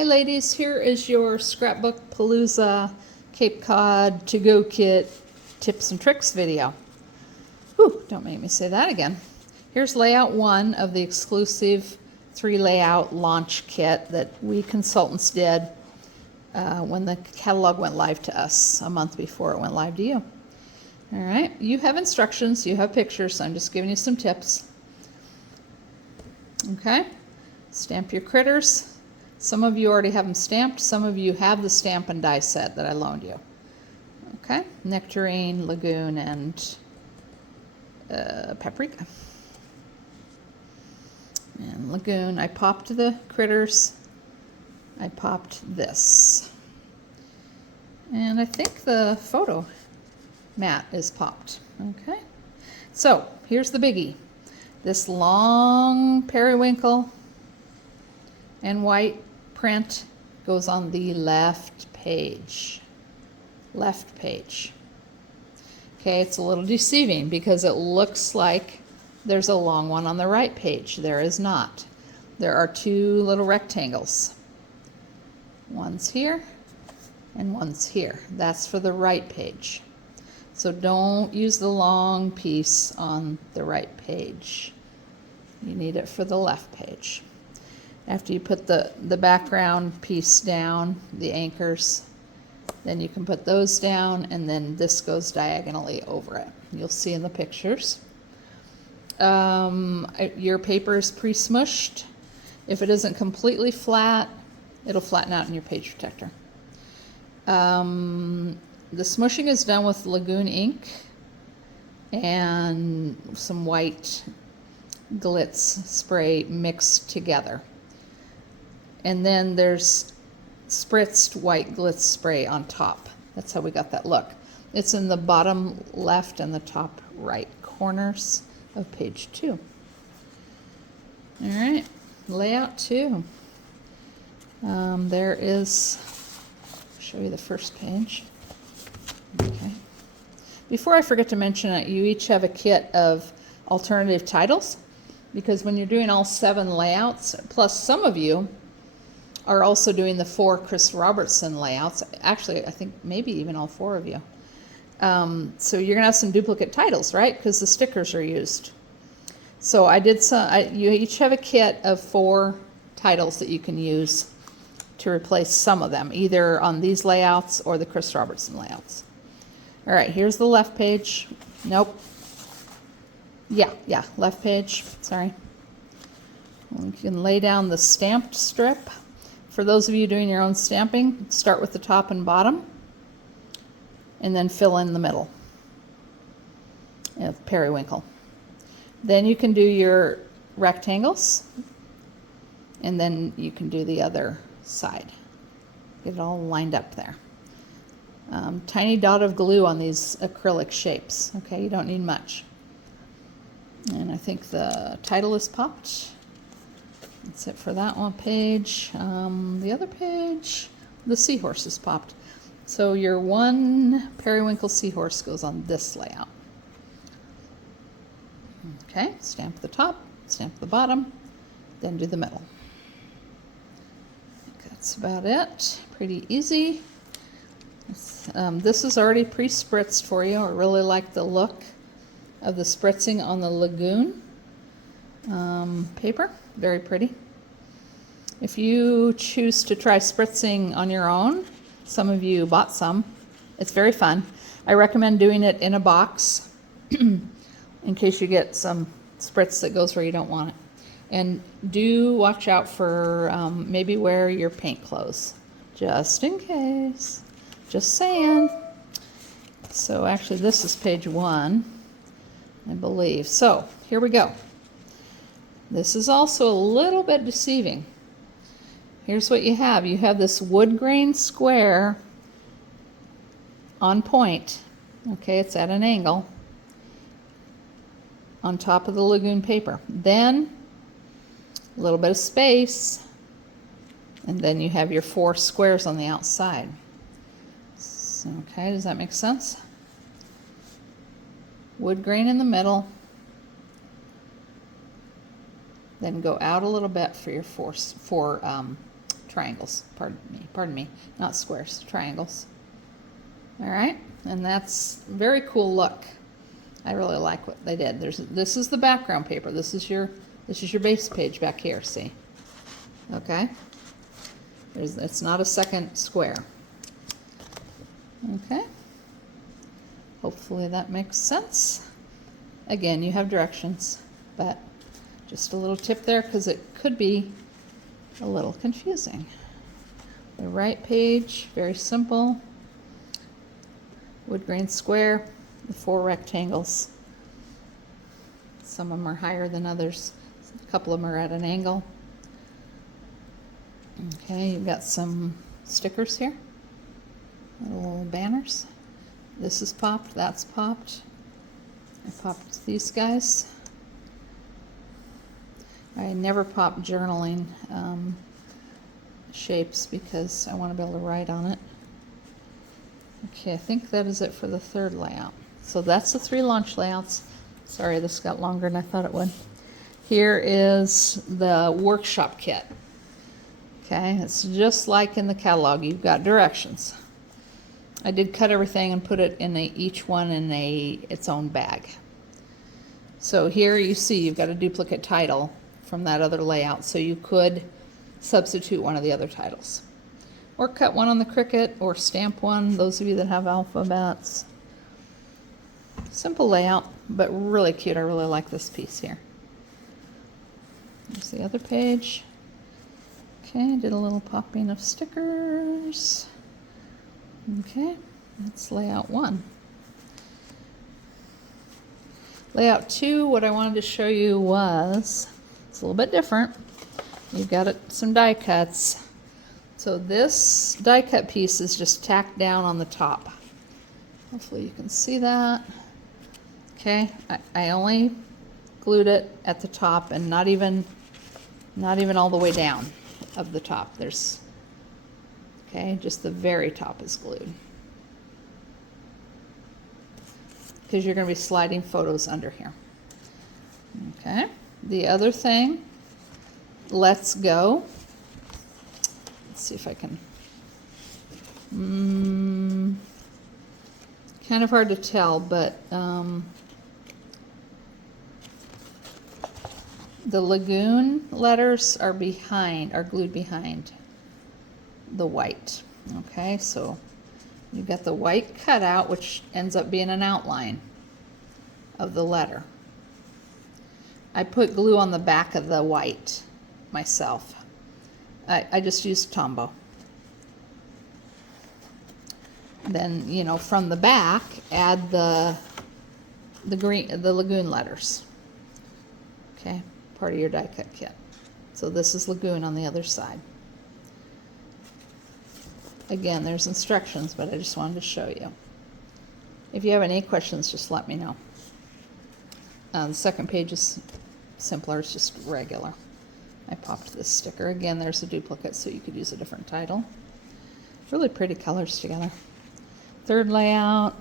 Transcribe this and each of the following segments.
Hi ladies, here is your Scrapbook Palooza Cape Cod to-go kit tips and tricks video. Whew, don't make me say that again. Here's layout 1 of the exclusive 3 layout launch kit that we consultants did when the catalog went live to us a month before it went live to you. All right, you have instructions, you have pictures, I'm just giving you some tips. Okay, stamp your critters. Some of you already have them stamped, some of you have the stamp and die set that I loaned you. Okay, nectarine, lagoon, and paprika. And lagoon, I popped the critters. I popped this. And I think the photo mat is popped. Okay, so here's the biggie. This long periwinkle and white print goes on the left page. Left page. Okay, it's a little deceiving because it looks like there's a long one on the right page. There is not. There are 2 little rectangles. One's here and one's here. That's for the right page. So don't use the long piece on the right page. You need it for the left page. After you put the background piece down, the anchors, then you can put those down, and then this goes diagonally over it. You'll see in the pictures. Your paper is pre-smushed. If it isn't completely flat, it'll flatten out in your page protector. The smushing is done with Lagoon ink and some white glitz spray mixed together. And then there's spritzed white glitz spray on top. That's how we got that look. It's in the bottom left and the top right corners of page 2. All right, layout 2. There is, I'll show you the first page. Okay. Before I forget to mention it, you each have a kit of alternative titles, because when you're doing all 7 layouts, plus some of you are also doing the 4 Chris Robertson layouts. Actually, I think maybe even all 4 of you. So you're gonna have some duplicate titles, right? Because the stickers are used. So I did you each have a kit of 4 titles that you can use to replace some of them, either on these layouts or the Chris Robertson layouts. All right, here's the left page. Nope. Yeah, left page, sorry. You can lay down the stamped strip. For those of you doing your own stamping, start with the top and bottom, and then fill in the middle. Periwinkle. Then you can do your rectangles, and then you can do the other side. Get it all lined up there. Tiny dot of glue on these acrylic shapes. Okay, you don't need much. And I think the title is popped. That's it for that one page. The other page, the seahorse is popped. So your 1 periwinkle seahorse goes on this layout. Okay, stamp the top, stamp the bottom, then do the middle. I think that's about it. Pretty easy. This is already pre-spritzed for you. I really like the look of the spritzing on the Lagoon paper. Very pretty. If you choose to try spritzing on your own, some of you bought some, it's very fun. I recommend doing it in a box in case you get some spritz that goes where you don't want it. And do watch out for maybe wear your paint clothes, just in case. Just saying. So actually this is page 1, I believe. So here we go. This is also a little bit deceiving. Here's what you have. You have this wood grain square on point. Okay, it's at an angle on top of the Lagoon paper. Then a little bit of space, and then you have your 4 squares on the outside. So, okay, does that make sense? Wood grain in the middle. Then go out a little bit for your four triangles, pardon me, not squares, triangles. All right, and that's a very cool look. I really like what they did. This is the background paper. This is your base page back here, see? Okay. It's not a second square. Okay. Hopefully that makes sense. Again, you have directions, but just a little tip there because it could be a little confusing. The right page, very simple. Wood grain square, the 4 rectangles. Some of them are higher than others. A couple of them are at an angle. Okay, you've got some stickers here, little banners. This is popped, that's popped. I popped these guys. I never pop journaling shapes because I want to be able to write on it. Okay, I think that is it for the third layout. So that's the 3 launch layouts. Sorry, this got longer than I thought it would. Here is the workshop kit. Okay, it's just like in the catalog. You've got directions. I did cut everything and put it in each one in its own bag. So here you see you've got a duplicate title from that other layout, so you could substitute one of the other titles. Or cut one on the Cricut, or stamp one, those of you that have alphabets. Simple layout, but really cute. I really like this piece here. Here's the other page. Okay, did a little popping of stickers. Okay, that's layout 1. Layout 2, what I wanted to show you was, it's a little bit different. You've got some die cuts. So this die cut piece is just tacked down on the top. Hopefully you can see that. Okay, I only glued it at the top and not even all the way down of the top. There's, okay, just the very top is glued. Because you're going to be sliding photos under here. Okay, the other thing, let's go. Let's see if I can. Kind of hard to tell, but the lagoon letters are glued behind the white. Okay, so you've got the white cutout, which ends up being an outline of the letter. I put glue on the back of the white myself. I just used Tombow. Then, you know, from the back, add the lagoon letters. Okay, part of your die cut kit. So this is lagoon on the other side. Again, there's instructions, but I just wanted to show you. If you have any questions, just let me know. The second page is simpler, it's just regular. I popped this sticker. Again, there's a duplicate, so you could use a different title. Really pretty colors together. Third layout.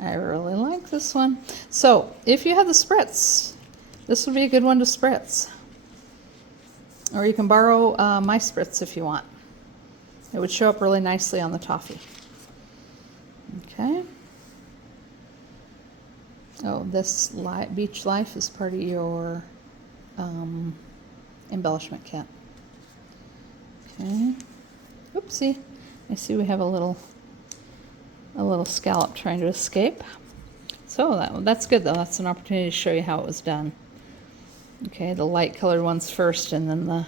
I really like this one. So, if you have the spritz, this would be a good one to spritz. Or you can borrow my spritz if you want. It would show up really nicely on the toffee. Okay. Oh, this beach life is part of your embellishment kit. Okay. Oopsie. I see we have a little scallop trying to escape. So that's good though. That's an opportunity to show you how it was done. Okay, the light colored ones first and then the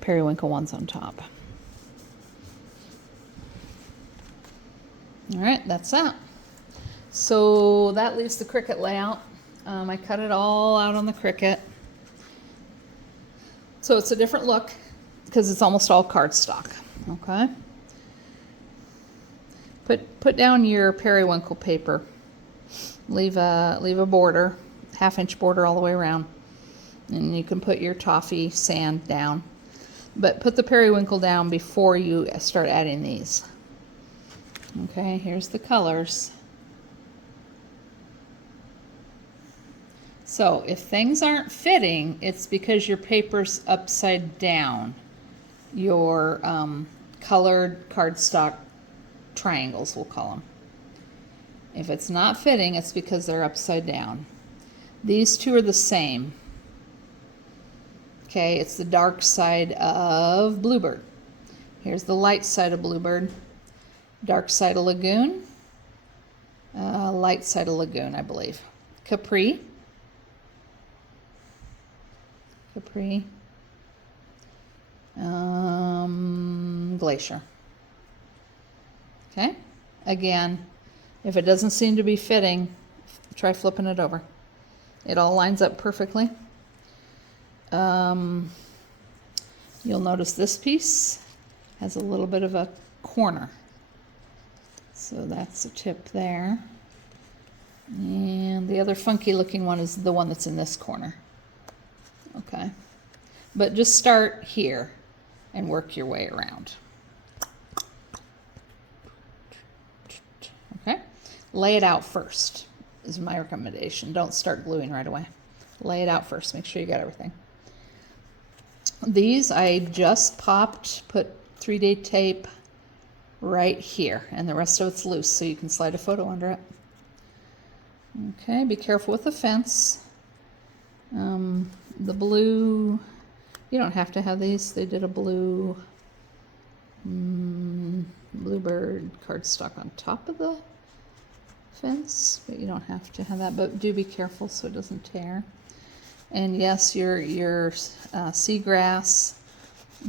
periwinkle ones on top. All right, that's that. So that leaves the Cricut layout. I cut it all out on the Cricut. So it's a different look because it's almost all cardstock. Okay. Put down your periwinkle paper. Leave a border, 1/2-inch border all the way around. And you can put your toffee sand down. But put the periwinkle down before you start adding these. Okay, here's the colors. So if things aren't fitting, it's because your paper's upside down. Your colored cardstock triangles, we'll call them. If it's not fitting, it's because they're upside down. These two are the same. Okay, it's the dark side of Bluebird. Here's the light side of Bluebird. Dark side of Lagoon. Light side of Lagoon, I believe. Capri. Capri. Glacier. Okay, again, if it doesn't seem to be fitting, try flipping it over. It all lines up perfectly. You'll notice this piece has a little bit of a corner. So that's a tip there. And the other funky looking one is the one that's in this corner. Okay. But just start here and work your way around. Okay. Lay it out first is my recommendation. Don't start gluing right away. Lay it out first. Make sure you got everything. These I just popped, put 3-day tape right here, and the rest of it's loose, so you can slide a photo under it. Okay, be careful with the fence. The blue, you don't have to have these. They did a blue Bluebird cardstock on top of the fence, but you don't have to have that. But do be careful so it doesn't tear. And yes, your seagrass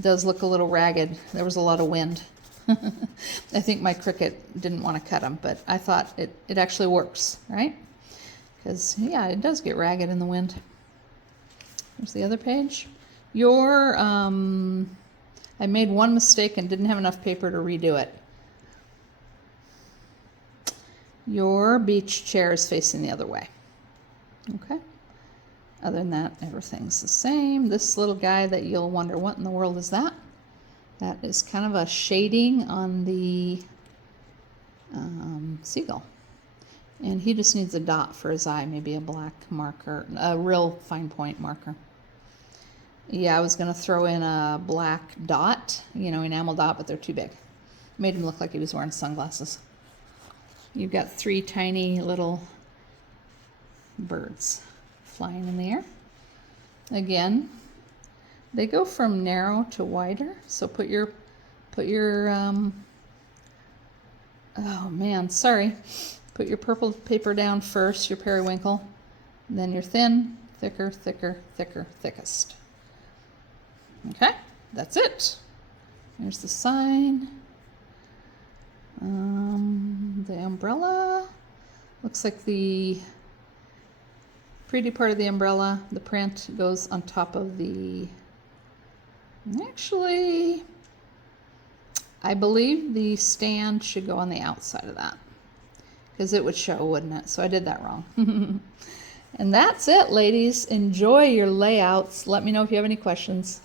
does look a little ragged. There was a lot of wind. I think my Cricut didn't want to cut them, but I thought it actually works, right? Because, yeah, it does get ragged in the wind. Here's the other page. I made one mistake and didn't have enough paper to redo it. Your beach chair is facing the other way. Okay? Other than that, everything's the same. This little guy that you'll wonder, what in the world is that? That is kind of a shading on the seagull. And he just needs a dot for his eye, maybe a black marker, a real fine point marker. Yeah, I was going to throw in a black dot, you know, enamel dot, but they're too big. Made him look like he was wearing sunglasses. You've got 3 tiny little birds flying in the air. Again, they go from narrow to wider, so put your oh man, sorry. Put your purple paper down first, your periwinkle, and then your thin, thicker, thicker, thicker, thickest. Okay, that's it. There's the sign. The umbrella. Looks like the pretty part of the umbrella, the print, goes on top of the... Actually, I believe the stand should go on the outside of that, because it would show, wouldn't it? So I did that wrong. And that's it, ladies. Enjoy your layouts. Let me know if you have any questions.